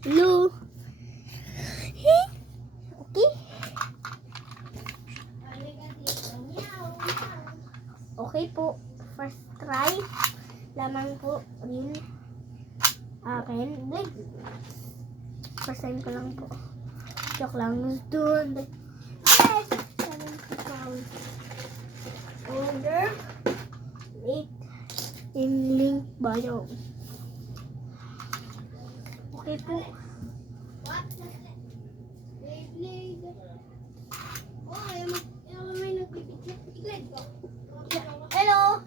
Blue. Okay. Okay po. First try. Lamang po. Rin. Akin. Blade. First time ko lang po. Joke lang. Doon. Yes! Order. Wait. In link bio. Okay po. What? Blade. Oh, may nagpipiglet ko. Hello.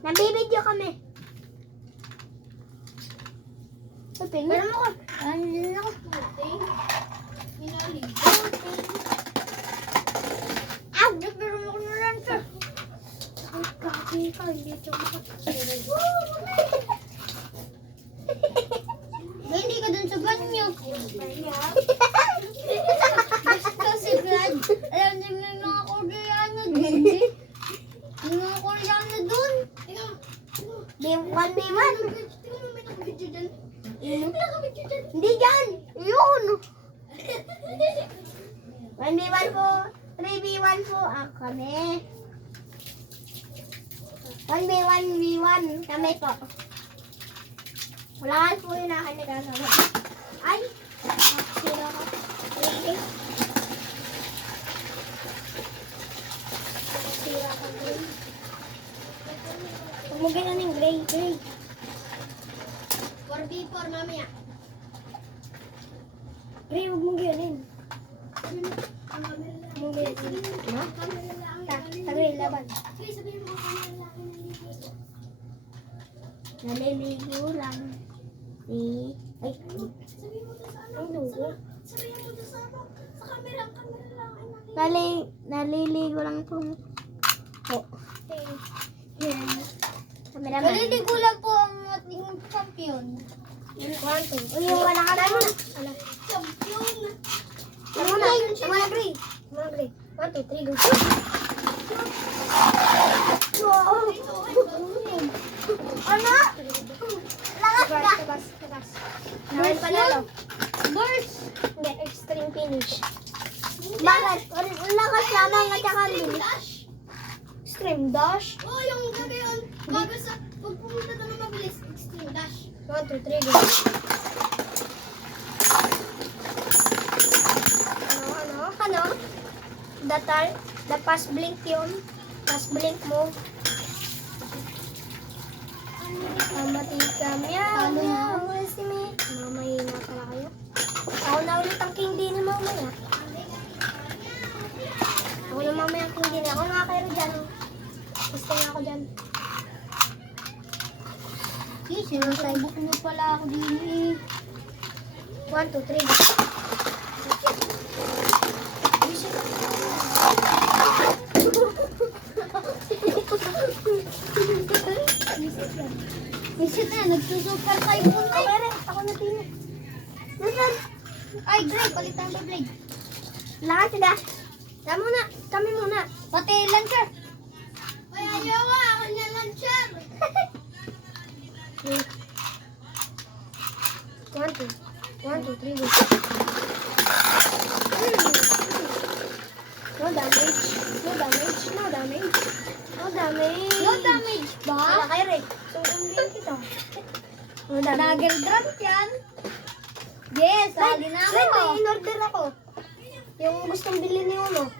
Nabibidyo kami. Pero mo ko. Ano ako? Hinalig. Ow! Pero mo ko na lang siya. Ang kaki ka, hindi ito Hindi ka dun sa banyo. Basta si Brad. Alam niyo may mga Koreano dun. May mga Koreano dun. Game 1v1. Tingnan mo may nakabidyo dyan. Ano? May nakabidyo dyan. Hindi dyan. Yun. 1v1 po. 3v1 po. Ako kami. 1v1v1 kami po. Wala po yun akin na kasama. Ay! Sino ko? Okay. Sira ka din. Huwag mo ganun yung gray. 4v4 mamaya. Gray, huwag mo ganun. Ang camera lang. Huwag mo ganun. Ano? Ang camera lang. Sa gray, laban. Please, sabihin mo ang camera lang. Naliligo lang. Ay, Sabihin mo doon sa ano. ang dugo. Sabihin mo doon sa camera. Ang camera lang. Ay, natin. Naliligo lang po. Po. Kameraman. Naliligo lang po ang ating champion. One, two. Uy, yung wala ka na muna. Ano? Champion! Tama na. Tama na, Gray. Tama na, Gray. 1, 2, 3, go. Wow! Ano? Lakas ka. Takas. Naman panalo. Burst! Hindi, extreme finish. Bakit? Lakas lamang at saka bilis. Dash! Extreme dash. Oh, yung gabi yun. Bago sa pag pumunta na mabilis. Extreme dash. 1, 2, 3, go. Ano? The pass blink yun. Pass blink mo. Matika. Meow, meow. Simi. Mamahina pala kayo. Ako na ulit ang king din ni mamaya. Ako na mamaya ang king din. Ako na kayo dyan. Gusto nga ako dyan. Eh, sinasabok mo pala ako din eh. 1, 2, 3, go. Visit na, nagsusupar tayo muna eh. Ako na tino. Nasaan? Ay, Greg, palitan ba Blade? Lahat sila. Kami muna. Pati lancer. Ay, ayaw ako niya lancer. 1, 2. 1, 2, 3, go. No damage. No damage. No damage. No damage. No damage ba? Wala kayo rin. Sungkong din kita. No damage. Dagger drop yan. Yes, lagi na Red, may ako. in-order ako. Yung gustong bilhin ni Uno.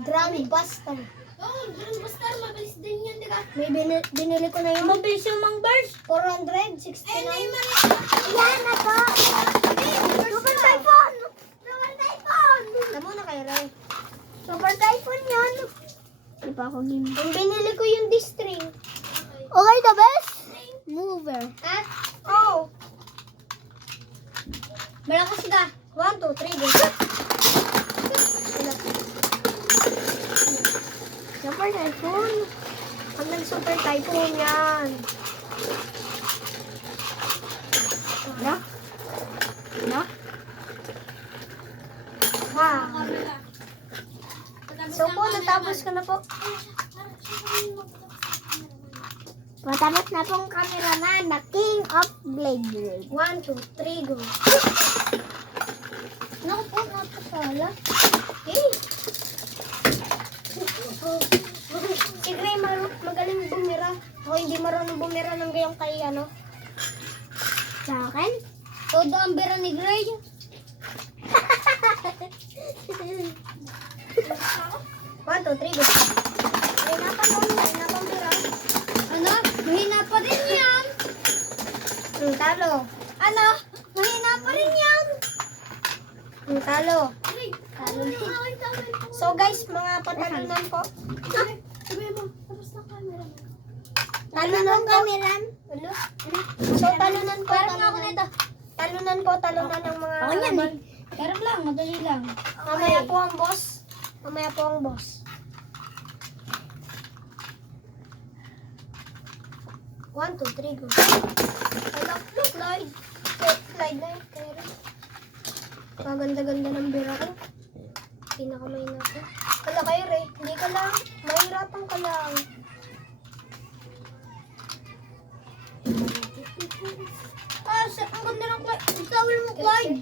Grand Buster. Oh, Grand Buster, mabilis din yan, di ba? May binili ko na yun. Mabilis yung mang burst. 469. Eh, may mali. Yan na to. Super Typhoon. Super Typhoon. Tama na kayo, Ray. Super Typhoon yan. Hindi pa ako game. Yung binili ko yung D-string. Okay, the best mover. Ha? Oh. Malakas ka. 1, 2, 3, go. Super Typhoon. Pag nag-Super Typhoon yan. Ano? Ano? Ha? So po, natapos ko na po. Patay Tapos na pong cameraman na King of Blade. 1, 2, 3, go. Naku po, napasala. Okay. Si Gray magaling bumira. Ako hindi marunong bumira ng gayong kay ano. Sa akin? Todo ang bira ni Gray. 1, 2, 3, go. Hinapan mo, hinapan bira. Ano? Mahina pa rin yan. Talo. Ano? Mahina pa rin yan. Talo. Talo na. So guys, mga patalunan po. Sabi mo, tapos na camera. Talunan po. So talunan po. Parang ako nito. Talunan po, talunan ng mga... Ako yan eh. Pero lang, madali lang. Mamaya po ang boss. Mamaya po ang boss. One, two, three, go. Hello, slide. Slide na yun. Maganda-ganda ng bira ko. Pinakamay na ako. Kala kayo, Ray. Hindi ka lang. Mahirapan ka lang. Ang ganda ng Clyde. Itawil mo, Clyde.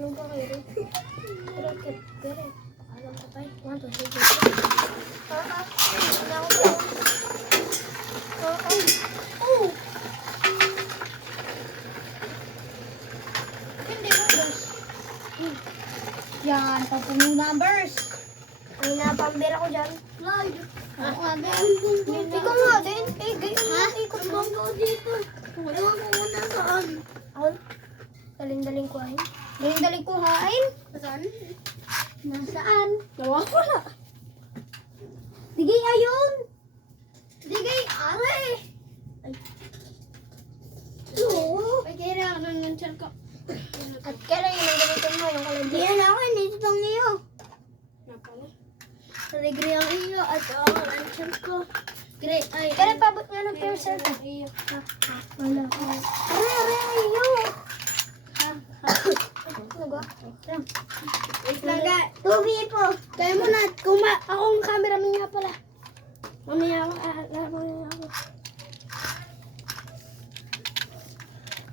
Ano ba kayo, Ray? Pero, alam ko tayo. One, two, three, go. Hindi ako pa. Oh! Hindi mo, boss. Yan, papuno numbers. May napambira ko dyan. Clyde. Ako nga din. Ikaw nga din. Eh, gayon Ha? na ikot mo. Ako dito. Ewan ko kung nasaan. Ako, daling-daling ko ay. Daling-daling kuhain. Nasaan? Nasaan? Nawawala. Digay ayun. Digay are. Ay. Oo. Ay, kailangan ng tiyan ko. At kailan yun ang gamitin mo, yung kalendar? Yan ako, nito itong iyo. Naligri ang iyo at ang tiyan ko. Great, ay. Kailan pabot nga ng piercer ko? Iyo. Wala. Aray, iyo. Ano ba? Wait lang ga. Tubi po. Kaya mo na, akong cameraman nga pala. Mamaya ako, mamaya ako.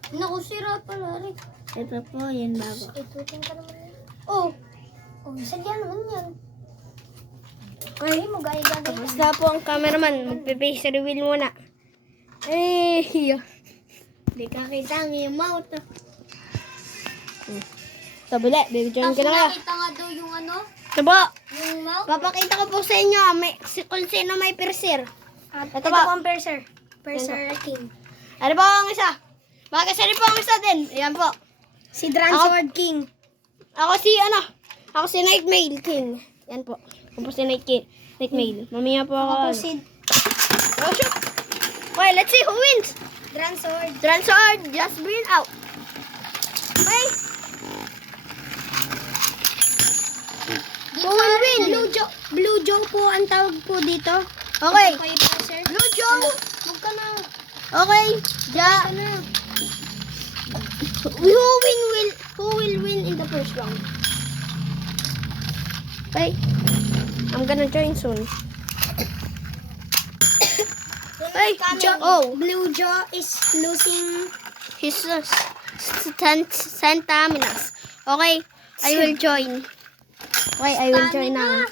Naku, sira pala rin. Ito po, yan bago. Itutin ka naman yan. Oh, Oh, sadya naman yan. Ay, mo gaya-gaya. tapos na po ang cameraman. Magpe-face reveal muna. Eh, hiyo. Hindi kakita ang iyong mouth. Tabula, baby John ka na nga. Nakita nga daw yung ano, Tabo, yung mouth. papakita ko po sa inyo kung sino may piercer. At Ito ito ba? po ang piercer. Piercer King. Ano po ang isa? Bakit saan po ang isa din? Ayan po. Si Dransword King. Ako si Nightmail King. Yan po. Ako po si Nightmail. Mamaya po ako. Ako po ano. si Oh, shoot. Okay, let's see who wins. Dransword. Transword just bring out. Okay. Who will win? Blue Joe po ang tawag po dito. Okay. Kay piercer. Blue Joe. Huwag ka na. Okay. Ja. Who will win in the first round? Okay. I'm gonna join soon. Hey, Blue Joe is losing. his sentaminas. Okay, I will join. Okay, I will join now.